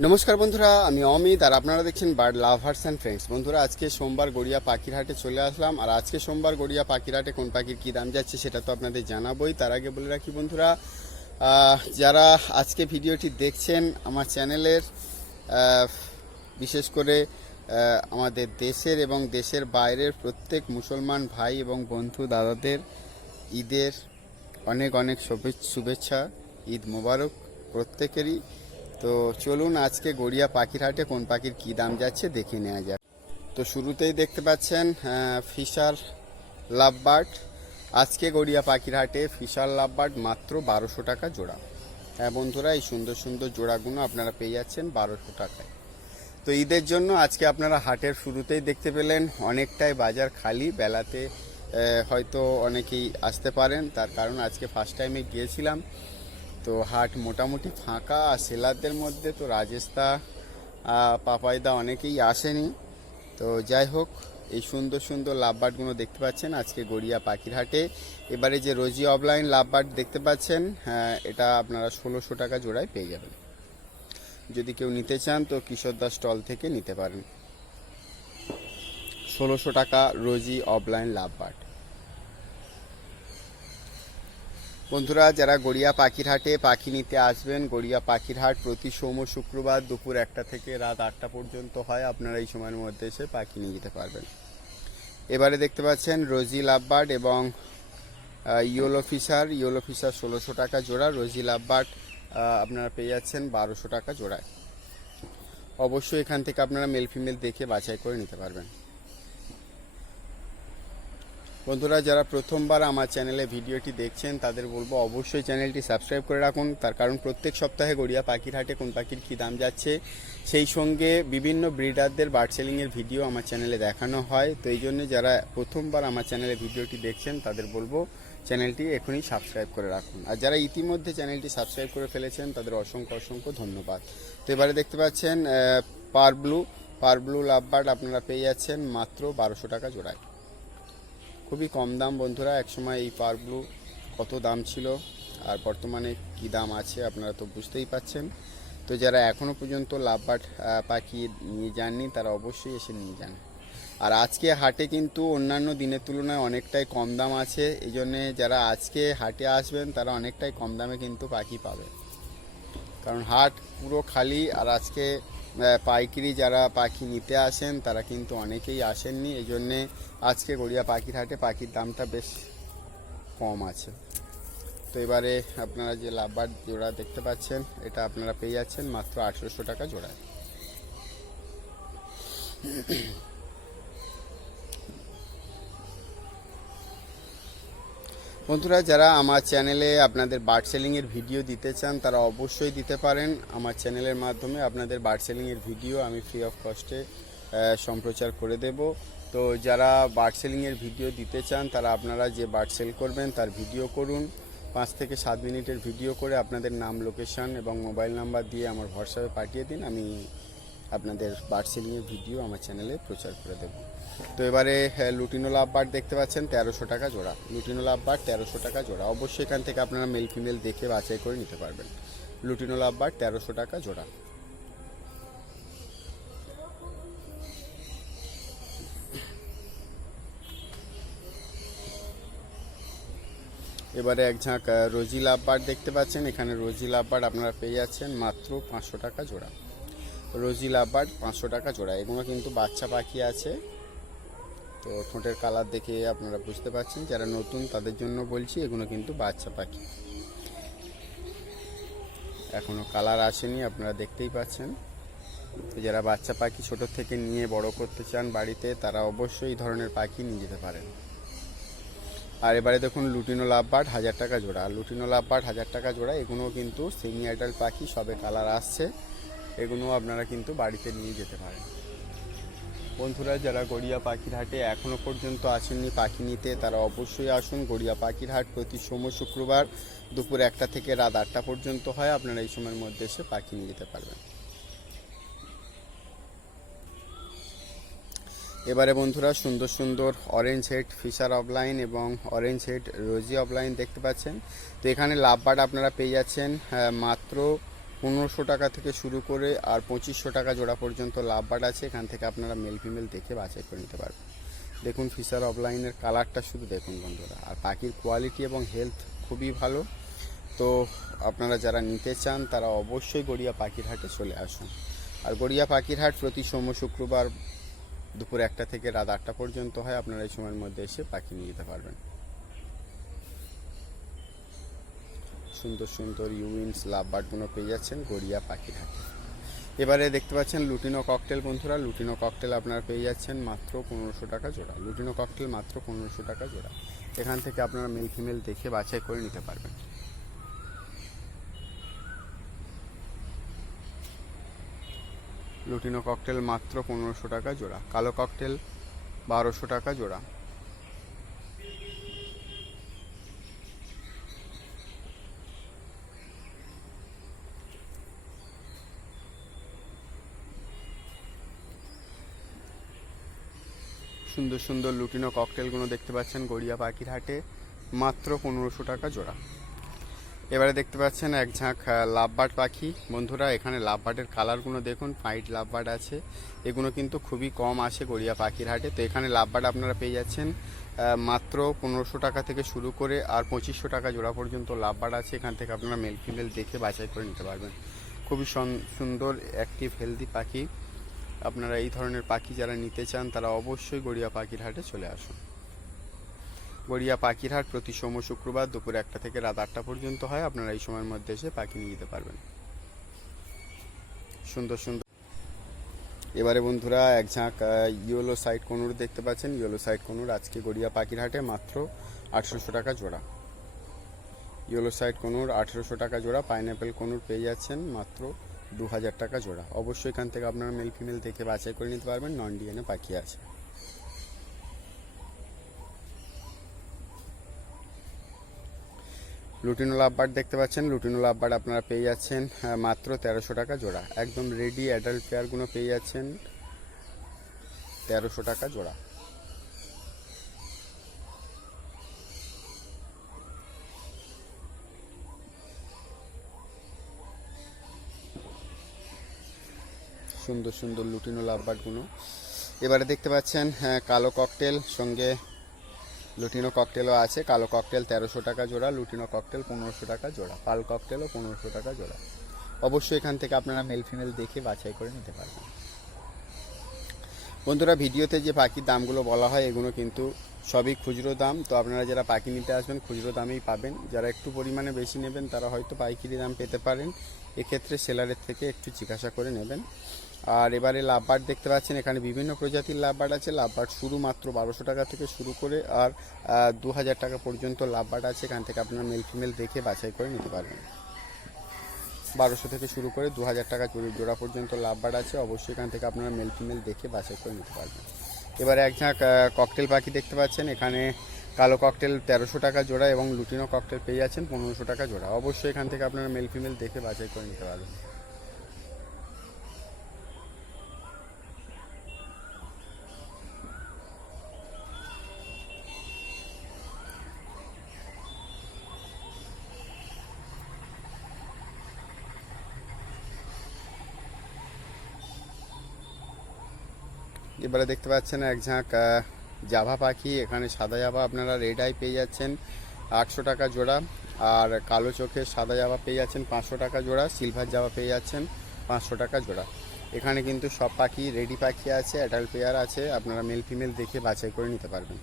নমস্কার বন্ধুরা, আমি অমিত আর আপনারা দেখছেন বার্ড লাভার্স অ্যান্ড ফ্রেন্ডস বন্ধুরা, আজকে সোমবার গড়িয়া পাখির হাটে চলে আসলাম। আর আজকে সোমবার গড়িয়া পাখির হাটে কোন পাখির কী দাম যাচ্ছে সেটা তো আপনাদের জানাবোই। তার আগে বলে রাখি বন্ধুরা যারা আজকে ভিডিওটি দেখছেন আমার চ্যানেলের বিশেষ করে আমাদের দেশের এবং দেশের বাইরের প্রত্যেক মুসলমান ভাই এবং বন্ধু দাদাদের ঈদের অনেক অনেক শুভে- শুভেচ্ছা, ঈদ মোবারক প্রত্যেকেরই। তো চলুন আজকে গড়িয়া পাখির হাটে কোন পাখির কী দাম যাচ্ছে দেখে নেওয়া যাক। তো শুরুতেই দেখতে পাচ্ছেন ফিশার লাভবার্ড। আজকে গড়িয়া পাখির হাটে ফিশার লাভবার্ড মাত্র বারোশো টাকা জোড়া। হ্যাঁ বন্ধুরা, এই সুন্দর সুন্দর জোড়াগুলো আপনারা পেয়ে যাচ্ছেন বারোশো টাকায়। তো ঈদের জন্য আজকে আপনারা হাটের শুরুতেই দেখতে পেলেন, অনেকটাই বাজার খালি। বেলাতে হয়তো অনেকেই আসতে পারেন। তার কারণ আজকে ফার্স্ট টাইমে গিয়েছিলাম। তো হাট মোটামুটি ফাঁকা আর সেলারদের মধ্যে তো আহ, পাপাইদা অনেকেই আসেনি। তো যাই হোক এই সুন্দর সুন্দর লাভবার্ডগুলো দেখতে পাচ্ছেন আজকে গড়িয়া পাখির হাটে। এবারে যে রোজি অফলাইন লাভবার্ড দেখতে পাচ্ছেন হ্যাঁ, এটা আপনারা ষোলোশো টাকা জোড়ায় পেয়ে যাবেন। যদি কেউ নিতে চান তো কিশোর দাস স্টল থেকে নিতে পারেন। ষোলোশো টাকা রোজি অফলাইন লাভবার্ড বন্ধুরা, যারা গড়িয়া পাখিরহাটে পাখি নিতে আসবেন, গড়িয়া পাখিরহাট প্রতি সোম শুক্রবার দুপুর একটা থেকে রাত আটটা পর্যন্ত হয়। আপনারা এই সময়ের মধ্যে এসে পাখি নিয়ে যেতে পারবেন। এবারে দেখতে পাচ্ছেন রোজি লাভবার্ড এবং ইয়োলো ফিশার ইয়োলো ফিশার ষোলোশো টাকা জোড়া, রোজি লাভবার্ড আপনারা পেয়ে যাচ্ছেন বারোশো টাকা জোড়ায়। অবশ্যই এখান থেকে আপনারা মেল ফিমেল দেখে বাছাই করে নিতে পারবেন। বন্ধুরা, যারা প্রথমবার আমার চ্যানেলে ভিডিওটি দেখছেন, তাদের বলব অবশ্যই চ্যানেলটি সাবস্ক্রাইব করে রাখুন। তার কারণ প্রত্যেক সপ্তাহে গড়িয়া পাখির হাটে কোন পাখির কী দাম যাচ্ছে, সেই সঙ্গে বিভিন্ন ব্রিডারদের বার্ড সেলিংয়ের ভিডিও আমার চ্যানেলে দেখানো হয়। তো এই জন্য যারা প্রথমবার আমার চ্যানেলে ভিডিওটি দেখছেন, তাদের বলব চ্যানেলটি এখনই সাবস্ক্রাইব করে রাখুন। আর যারা ইতিমধ্যে চ্যানেলটি সাবস্ক্রাইব করে ফেলেছেন, তাদের অসংখ্য অসংখ্য ধন্যবাদ। তো এবারে দেখতে পাচ্ছেন par blue par blue lovebird আপনারা পেয়ে যাচ্ছেন মাত্র বারোশো টাকা জোড়ায়। খুবই কম দাম বন্ধুরা। একসময় এই পার ব্লু কত দাম ছিল আর বর্তমানে কি দাম আছে আপনারা তো বুঝতেই পাচ্ছেন। তো যারা এখনও পর্যন্ত লাভবাট পাখি নিয়ে যাননি, তারা অবশ্যই এসে নিয়ে যান। আর আজকে হাটে কিন্তু অন্যান্য দিনের তুলনায় অনেকটাই কম দাম আছে। এই জন্যে যারা আজকে হাটে আসবেন, তারা অনেকটাই কম দামে কিন্তু পাখি পাবে। কারণ হাট পুরো খালি আর আজকে পাইকারি যারা পাখি নিতে আসেন, তারা কিন্তু অনেকেই আসেননি। এই জন্যে আজকে গড়িয়া পাখির হাটে পাখির দামটা বেশ কম আছে। তো এবারে আপনারা যে লাভবার জোড়া দেখতে পাচ্ছেন, এটা আপনারা পেয়ে যাচ্ছেন মাত্র আঠেরোশো টাকা জোড়ায়। বন্ধুরা, যারা আমার চ্যানেলে আপনাদের বার্ড সেলিংয়ের ভিডিও দিতে চান, তারা অবশ্যই দিতে পারেন। আমার চ্যানেলের মাধ্যমে আপনাদের বার্ড সেলিংয়ের ভিডিও আমি ফ্রি অফ কস্টে সম্প্রচার করে দেব। তো যারা বার্ড সেলিংয়ের ভিডিও দিতে চান, তারা আপনারা যে বার্ড সেল করবেন, তার ভিডিও করুন। পাঁচ থেকে সাত মিনিটের ভিডিও করে আপনাদের নাম, লোকেশন এবং মোবাইল নাম্বার দিয়ে আমার হোয়াটসঅ্যাপে পাঠিয়ে দিন, আমি আপনাদের বার্ড সেলিংয়ের ভিডিও আমার চ্যানেলে প্রচার করে দেব। তো এবারে লুটিনো লাভ বার্ড দেখতে পাচ্ছেন, তেরোশো টাকা জোড়া। লুটিনো লাভ বার্ড তেরোশো টাকা জোড়া। অবশ্যই এখান থেকে আপনারা মেল ফিমেল দেখে বাছাই করে নিতে পারবেন। লুটিনো লাভ বার্ড তেরোশো টাকা জোড়া। এবারে এক ঝাঁক রোজি লাভ বার্ড দেখতে পাচ্ছেন। এখানে রোজি লাভ বার্ড আপনারা পেয়ে যাচ্ছেন মাত্র পাঁচশো টাকা জোড়া। রোজি লাভবার্ড পাঁচশো টাকা জোড়া। এগুলো কিন্তু বাচ্চা পাখি আছে। তো ঠোঁটের কালার দেখে আপনারা বুঝতে পারছেন। যারা নতুন, তাদের জন্য বলছি, এগুলো কিন্তু বাচ্চা পাখি। এখনও কালার আসেনি, আপনারা দেখতেই পাচ্ছেন। তো যারা বাচ্চা পাখি ছোট থেকে নিয়ে বড় করতে চান বাড়িতে, তারা অবশ্যই এই ধরনের পাখি নিয়ে যেতে পারেন। আর এবারে দেখুন লুটিনো লাভবার্ড হাজার টাকা জোড়া। লুটিনো লাভবার্ড হাজার টাকা জোড়া, এগুলো কিন্তু সেমি অ্যাডাল্ট পাখি, সবে কালার আসছে। এগুলো আপনারা কিন্তু বাড়িতে নিয়ে যেতে পারেন। বন্ধুরা, যারা গড়িয়া পাখির হাটে এখনও পর্যন্ত আসেননি পাখি নিতে, তারা অবশ্যই আসুন গড়িয়া পাখির হাট প্রতি সোম শুক্রবার দুপুর একটা থেকে রাত আটটা পর্যন্ত হয়। আপনারা এই সময়ের মধ্যে এসে পাখি নিয়ে যেতে পারবেন। এবারে বন্ধুরা, সুন্দর সুন্দর অরেঞ্জ হেড ফিশার অফলাইন এবং অরেঞ্জ হেড রোজি অফলাইন দেখতে পাচ্ছেন। তো এখানে লাভবার্ড আপনারা পেয়ে যাচ্ছেন মাত্র পনেরোশো টাকা থেকে শুরু করে আর পঁচিশশো টাকা জোড়া পর্যন্ত লাভ বার্ড আছে, এখান থেকে আপনারা মেল ফিমেল দেখে বাছাই করে নিতে পারবেন। দেখুন ফিশার অফলাইনের কালারটা শুধু দেখুন বন্ধুরা। আর পাখির কোয়ালিটি এবং হেলথ খুবই ভালো। তো আপনারা যারা নিতে চান, তারা অবশ্যই গড়িয়া পাখির হাটে চলে আসুন। আর গড়িয়া পাখির হাট প্রতি সোম শুক্রবার দুপুর একটা থেকে রাত আটটা পর্যন্ত হয়। আপনারা এই সময়ের মধ্যে এসে পাখি নিয়ে যেতে পারবেন। সুন্দর সুন্দর ইউইন্স লাভ বার্ডগুলো পেয়ে যাচ্ছেন গড়িয়া পাখির হাটে এবারে দেখতে পাচ্ছেন লুটিনো ককটেল বন্ধুরা, লুটিনো ককটেল আপনারা পেয়ে যাচ্ছেন মাত্র পনেরোশো টাকা জোড়া। লুটিনো ককটেল মাত্র পনেরোশো টাকা জোড়া। এখান থেকে আপনারা মেল ফিমেল দেখে বাছাই করে নিতে পারবেন। লুটিনো ককটেল মাত্র পনেরোশো টাকা জোড়া। কালো ককটেল বারোশো টাকা জোড়া। সুন্দর সুন্দর লুটিনো ককটেলগুলো দেখতে পাচ্ছেন গড়িয়া পাখির হাটে মাত্র পনেরোশো টাকা জোড়া। এবারে দেখতে পাচ্ছেন এক ঝাঁক লাভবার্ড পাখি। বন্ধুরা, এখানে লাভবার্ডের কালারগুলো দেখুন ফাইট লাভবার্ড আছে। এগুলো কিন্তু খুবই কম আসে গড়িয়া পাখির হাটে তো এখানে লাভবার্ড আপনারা পেয়ে যাচ্ছেন মাত্র পনেরোশো টাকা থেকে শুরু করে আর পঁচিশশো টাকা জোড়া পর্যন্ত লাভবার্ড আছে। এখান থেকে আপনারা মেল ফিমেল দেখে বাছাই করে নিতে পারবেন। খুবই সন- সুন্দর অ্যাক্টিভ হেলদি পাখি। আপনারা এই ধরনের পাখি যারা নিতে চান, তারা অবশ্যই গড়িয়া পাখির হাটে চলে আসুন। গড়িয়া পাখির হাট প্রতি সোম শুক্রবার দুপুর একটা থেকে রাত আটটা পর্যন্ত হয়। আপনারা এই সময়ের মধ্যে এসে পাখি নিয়ে যেতে পারবেন। সুন্দর সুন্দর। এবারে বন্ধুরা, এক ঝাঁক ইয়েলো সাইড কনুর দেখতে পাচ্ছেন। ইয়েলো সাইড কনুর আজকে গড়িয়া পাখির হাটে মাত্র আঠেরোশো টাকা জোড়া। ইয়েলো সাইড কনুর আঠেরোশো টাকা জোড়া। পাইনাপেল কনুর পেয়ে যাচ্ছেন মাত্র দু হাজার টাকা জোড়া। অবশ্যই এখান থেকে আপনারা মেল ফিমেল দেখে বাছাই করে নিতে পারবেন নন ডিএনএ পাখি আছে। লুটিনো লাভবার্ড দেখতে পাচ্ছেন লুটিনো লাভবার্ড আপনারা পেয়ে যাচ্ছেন মাত্র তেরোশো টাকা জোড়া। একদম রেডি অ্যাডাল্ট পেয়ারগুলো পেয়ে যাচ্ছেন, তেরোশো টাকা জোড়া। সুন্দর সুন্দর লুটিনো লাভবার্ডগুলো এবারে দেখতে পাচ্ছেন হ্যাঁ, কালো ককটেল সঙ্গে লুটিনো ককটেলও আছে। কালো ককটেল তেরোশো টাকা জোড়া লুটিনো ককটেল পনেরোশো টাকা জোড়া পাল ককটেলও পনেরোশো টাকা জোড়া। অবশ্যই এখান থেকে আপনারা মেল ফিমেল দেখে বাছাই করে নিতে পারবেন। বন্ধুরা ভিডিওতে যে পাখির দামগুলো বলা হয় এগুলো কিন্তু সবই খুচরো দাম। তো আপনারা যারা পাখি নিতে আসবেন খুচরো দামেই পাবেন। যারা একটু পরিমাণে বেশি নেবেন তারা হয়তো পাইকারি দাম পেতে পারেন। এক্ষেত্রে সেলারের থেকে একটু জিজ্ঞাসা করে নেবেন। আর এবারে লাভবার্ড দেখতে পাচ্ছেন, এখানে বিভিন্ন প্রজাতির লাভবার্ড আছে। লাভবার্ড শুরু মাত্র বারোশো টাকা থেকে শুরু করে আর দু হাজার টাকা পর্যন্ত লাভবার্ড আছে। এখান থেকে আপনারা মেল ফিমেল দেখে বাছাই করে নিতে পারবেন। বারোশো থেকে শুরু করে দু হাজার টাকা জোড়া- জোড়া পর্যন্ত লাভবার্ড আছে। অবশ্যই এখান থেকে আপনারা মেল ফিমেল দেখে বাছাই করে নিতে পারবেন। এবারে এক ঝাঁক ককটেল পাখি দেখতে পাচ্ছেন। এখানে কালো ককটেল তেরোশো টাকা জোড়া এবং লুটিনো ককটেল পেয়ে যাচ্ছেন পনেরোশো টাকা জোড়া। অবশ্যই এখান থেকে আপনারা মেল ফিমেল দেখে বাছাই করে নিতে পারবেন। এবারে দেখতে পাচ্ছেন এক ঝাঁক জাভা পাখি, এখানে সাদা জাভা আপনারা রেড আই পেয়ে যাচ্ছেন, আটশো টাকা জোড়া, আর কালো চোখের সাদা জাভা পেয়ে যাচ্ছেন পাঁচশো টাকা জোড়া সিলভার জাভা পেয়ে যাচ্ছেন পাঁচশো টাকা জোড়া। এখানে কিন্তু সব পাখি রেডি পাখি আছে অ্যাডাল্ট পেয়ার আছে, আপনারা মেল ফিমেল দেখে বাছাই করে নিতে পারবেন।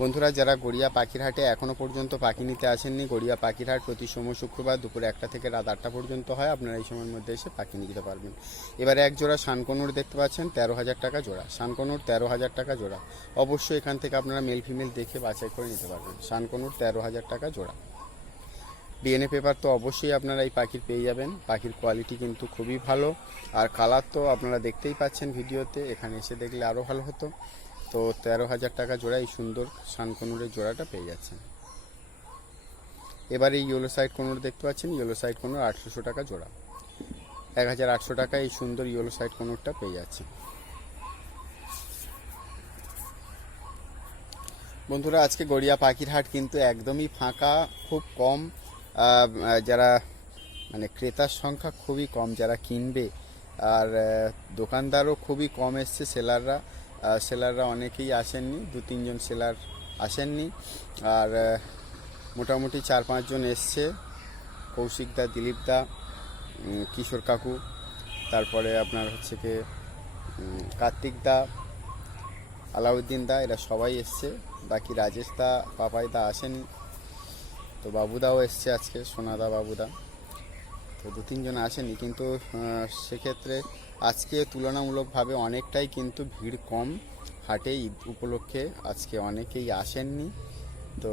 বন্ধুরা, যারা গড়িয়া পাখির হাটে এখনও পর্যন্ত পাখি নিতে আসেননি, গড়িয়া পাখির হাট প্রতি সোম শুক্রবার দুপুর একটা থেকে রাত আটটা পর্যন্ত হয়, আপনারা এই সময়ের মধ্যে এসে পাখি নিতে পারবেন। এবারে এক জোড়া শানকনুর দেখতে পাচ্ছেন, তেরো হাজার টাকা জোড়া। শানকনুর তেরো হাজার টাকা জোড়া। অবশ্যই এখান থেকে আপনারা মেল ফিমেল দেখে বাছাই করে নিতে পারবেন। শানকনুর তেরো হাজার টাকা জোড়া। ডিএনএ পেপার তো অবশ্যই আপনারা এই পাখির পেয়ে যাবেন। পাখির কোয়ালিটি কিন্তু খুবই ভালো। আর কালার তো আপনারা দেখতেই পাচ্ছেন ভিডিওতে। এখানে এসে দেখলে আরও ভালো হতো। তো তেরো হাজার টাকা জোড়া এই সুন্দর শানকনুরের জোড়াটা পেয়ে যাচ্ছেন। এবার এই ইয়েলো সাইড কনুর দেখতে পাচ্ছেন। ইয়েলো সাইড কনুর আটশোশো টাকা জোড়া। এক হাজার আটশো টাকা এই সুন্দর ইয়েলো সাইড কনুরটা পেয়ে যাচ্ছেন। বন্ধুরা, আজকে গড়িয়া পাখির হাট কিন্তু একদমই ফাঁকা, খুব কম। যারা মানে ক্রেতার সংখ্যা খুবই কম যারা কিনবে আর দোকানদারও খুবই কম এসছে সেলাররা সেলাররা অনেকেই আসেননি দু তিনজন সেলার আসেননি আর মোটামুটি চার পাঁচজন এসছে কৌশিক দা দিলীপ দা কিশোর কাকু তারপরে আপনার হচ্ছে কি উম, কার্তিক দা আলাউদ্দিন দা এরা সবাই এসছে বাকি রাজেশ দা পাপাই দা আসেনি তো বাবুদাও এসছে আজকে, সোনাদা, বাবুদা। তো দু তিনজন আসেনি, কিন্তু সেক্ষেত্রে আজকে তুলনামূলকভাবে অনেকটাই কিন্তু ভিড় কম হাটে, ঈদ উপলক্ষে আজকে অনেকেই আসেননি। তো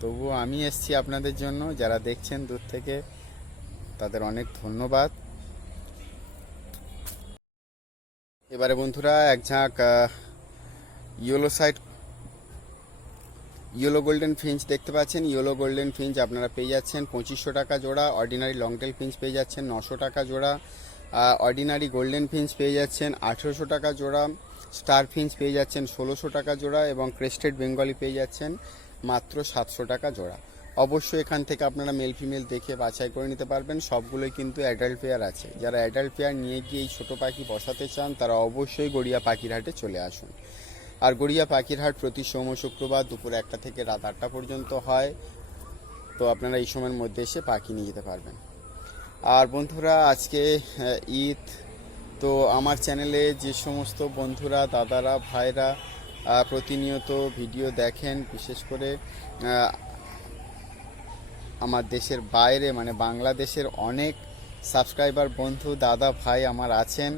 তবুও আমি এসছি আপনাদের জন্য, যারা দেখছেন দূর থেকে, তাদের অনেক ধন্যবাদ। এবারে বন্ধুরা, এক ঝাঁক yellow side yellow golden finch দেখতে পাচ্ছেন। ইয়েলো গোল্ডেন ফিঞ্চ আপনারা পেয়ে যাচ্ছেন পঁচিশশো টাকা জোড়া। অর্ডিনারি লংটেল ফিঞ্চ পেয়ে যাচ্ছেন নশো টাকা জোড়া। অর্ডিনারি গোল্ডেন ফিঞ্চ পেয়ে যাচ্ছেন আঠেরোশো টাকা জোড়া। স্টার ফিঞ্চ পেয়ে যাচ্ছেন ষোলোশো টাকা জোড়া এবং ক্রেস্টেড বেঙ্গলি পেয়ে যাচ্ছেন মাত্র সাতশো টাকা জোড়া। অবশ্যই এখান থেকে আপনারা মেল ফিমেল দেখে বাছাই করে নিতে পারবেন। সবগুলোই কিন্তু অ্যাডাল্ট পেয়ার আছে। যারা অ্যাডাল্ট পেয়ার নিয়ে গিয়ে এই ছোটো পাখি বসাতে চান, তারা অবশ্যই গড়িয়া পাখির হাটে চলে আসুন। আর গড়িয়া পাখির হাট প্রতি সোম শুক্রবার দুপুর একটা থেকে রাত আটটা পর্যন্ত হয়। তো আপনারা এই সময়ের মধ্যে এসে পাখি নিয়ে যেতে পারবেন। আর বন্ধুরা, আজকে ঈদ। তো আমার চ্যানেলে যে সমস্ত বন্ধুরা, দাদারা, ভাইরা প্রতিনিয়ত ভিডিও দেখেন, বিশেষ করে আমার দেশের বাইরে মানে বাংলাদেশের অনেক সাবস্ক্রাইবার বন্ধু, দাদা, ভাই আমার আছেন।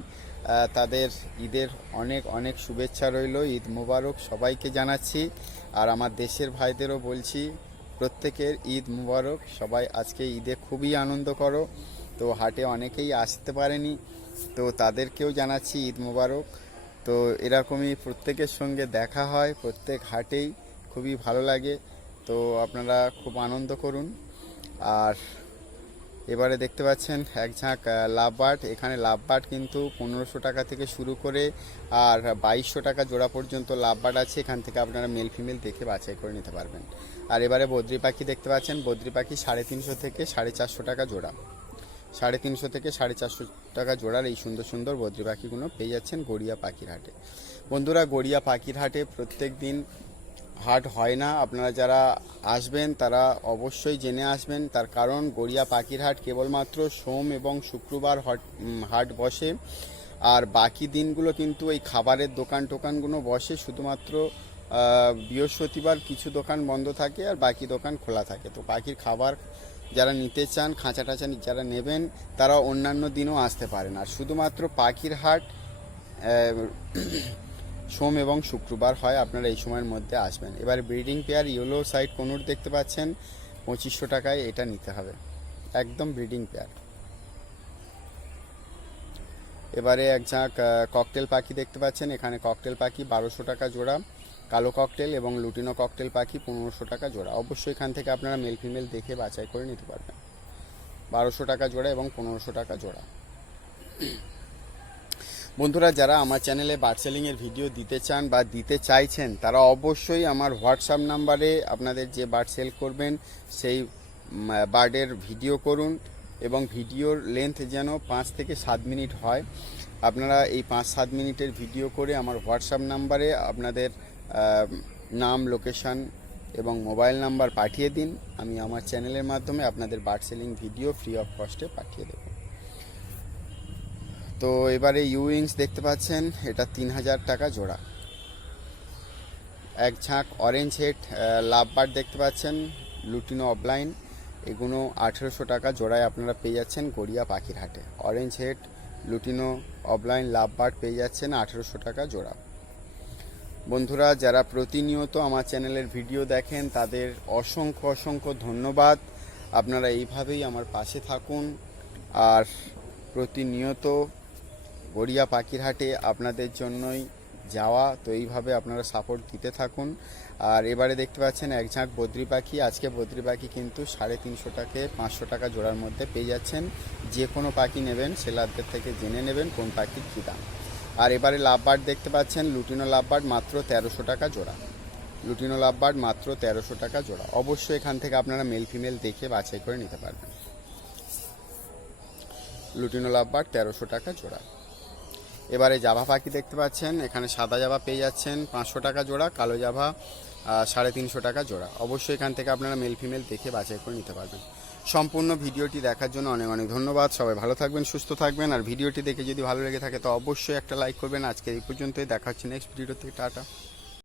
তাদের ঈদের অনেক অনেক শুভেচ্ছা রইল। ঈদ মুবারক সবাইকে জানাচ্ছি। আর আমার দেশের ভাইদেরও বলছি, প্রত্যেকের ঈদ মুবারক। সবাই আজকে ঈদে খুবই আনন্দ করো। তো হাটে অনেকেই আসতে পারেনি। তো তাদেরকেও জানাচ্ছি ঈদ মুবারক। তো এরকমই প্রত্যেকের সঙ্গে দেখা হয়, প্রত্যেক হাটেই। খুবই ভালো লাগে। তো আপনারা খুব আনন্দ করুন। আর এবারে দেখতে পাচ্ছেন এক ঝাঁক লাভবার্ড। এখানে লাভবার্ড কিন্তু পনেরোশো টাকা থেকে শুরু করে আর বাইশশো টাকা জোড়া পর্যন্ত লাভবার্ড আছে। এখান থেকে আপনারা মেল ফিমেল দেখে বাছাই করে নিতে পারবেন। আর এবারে বদ্রি পাখি দেখতে পাচ্ছেন। বদ্রি পাখি সাড়ে তিনশো থেকে সাড়ে চারশো টাকা জোড়া। সাড়ে তিনশো থেকে সাড়ে চারশো টাকা জোড়ার এই সুন্দর সুন্দর বদ্রি পাখিগুলো পেয়ে যাচ্ছেন গড়িয়া পাখির হাটে বন্ধুরা, গড়িয়া পাখির হাটে প্রত্যেক দিন হাট হয় না। আপনারা যারা আসবেন, তারা অবশ্যই জেনে আসবেন। তার কারণ গড়িয়া পাখির হাট কেবলমাত্র সোম এবং শুক্রবার হট- হাট বসে। আর বাকি দিনগুলো কিন্তু এই খাবারের দোকান টোকানগুলো বসে। শুধুমাত্র বৃহস্পতিবার কিছু দোকান বন্ধ থাকে আর বাকি দোকান খোলা থাকে। তো পাখির খাবার যারা নিতে চান, খাঁচা টাচা যারা নেবেন তারা অন্যান্য দিনও আসতে পারেন। আর শুধুমাত্র পাখির হাট সোম এবং শুক্রবার হয়, আপনারা এই সময়ের মধ্যে আসবেন। এবার breeding pair yellow side conure দেখতে পাচ্ছেন, পঁচিশশো টাকায় এটা নিতে হবে। একদম ব্রিডিং পেয়ার। এবারে এক ঝাঁক ককটেল পাখি দেখতে পাচ্ছেন, এখানে ককটেল পাখি বারোশো টাকা জোড়া, কালো ককটেল এবং লুটিনো ককটেল পাখি পনেরোশো টাকা জোড়া। অবশ্যই এখান থেকে আপনারা মেল ফিমেল দেখে বাছাই করে নিতে পারবেন। বারোশো টাকা জোড়া এবং পনেরোশো টাকা জোড়া। বন্ধুরা, যারা আমার চ্যানেলে বার্ড সেলিংয়ের ভিডিও দিতে চান বা দিতে চাইছেন, তারা অবশ্যই আমার হোয়াটসঅ্যাপ নাম্বারে আপনাদের যে বার্ড সেল করবেন, সেই বার্ডের ভিডিও করুন এবং ভিডিওর লেন্থ যেন পাঁচ থেকে সাত মিনিট হয়। আপনারা এই পাঁচ সাত মিনিটের ভিডিও করে আমার হোয়াটসঅ্যাপ নাম্বারে আপনাদের নাম, লোকেশন এবং মোবাইল নাম্বার পাঠিয়ে দিন। আমি আমার চ্যানেলের মাধ্যমে আপনাদের bird selling video free of কস্টে পাঠিয়ে দেবো। তো এবারে ইউইংস দেখতে পাচ্ছেন, এটা তিন হাজার টাকা জোড়া। এক ঝাঁক অরেঞ্জ হেড লাভবার দেখতে পাচ্ছেন লুটিনো অফলাইন এগুলো আঠেরোশো টাকা জোড়ায় আপনারা পেয়ে যাচ্ছেন গড়িয়া পাখির হাটে। Orange head lutino opaline lovebird পেয়ে যাচ্ছেন আঠেরোশো টাকা জোড়া। বন্ধুরা, যারা প্রতিনিয়ত আমার চ্যানেলের ভিডিও দেখেন, তাদের অসংখ্য অসংখ্য ধন্যবাদ। আপনারা এইভাবেই আমার পাশে থাকুন। আর প্রতিনিয়ত গড়িয়া পাখির হাটে আপনাদের জন্যই যাওয়া, তো এইভাবে আপনারা সাপোর্ট দিতে থাকুন। আর এবারে দেখতে পাচ্ছেন এক ঝাঁক বদ্রি পাখি। আজকে বদ্রি পাখি কিন্তু সাড়ে তিনশো টাকে, পাঁচশো টাকা জোড়ার মধ্যে পেয়ে যাচ্ছেন। যে কোনো পাখি নেবেন সেলারদের থেকে জেনে নেবেন কোন পাখির কী দাম। আর এবারে লাভবার্ড দেখতে পাচ্ছেন, লুটিনো লাভবার্ড মাত্র তেরোশো টাকা জোড়া। লুটিনো লাভবার্ড মাত্র তেরোশো টাকা জোড়া। অবশ্যই এখান থেকে আপনারা মেল ফিমেল দেখে বাছাই করে নিতে পারবেন। লুটিনো লাভবার তেরোশো টাকা জোড়া। এবারে জাভা পাখি দেখতে পাচ্ছেন, এখানে সাদা জাভা পেয়ে যাচ্ছেন, পাঁচশো টাকা জোড়া, কালো জাভা সাড়ে তিনশো টাকা জোড়া। অবশ্যই এখান থেকে আপনারা মেল ফিমেল দেখে বাছাই করে নিতে পারবেন। সম্পূর্ণ ভিডিওটি দেখার জন্য অনেক অনেক ধন্যবাদ। সবাই ভালো থাকবেন, সুস্থ থাকবেন। আর ভিডিওটি দেখে যদি ভালো লেগে থাকে, তো অবশ্যই একটা লাইক করবেন। আজকে এই পর্যন্তই। দেখা হচ্ছে নেক্সট ভিডিও থেকে টাটা।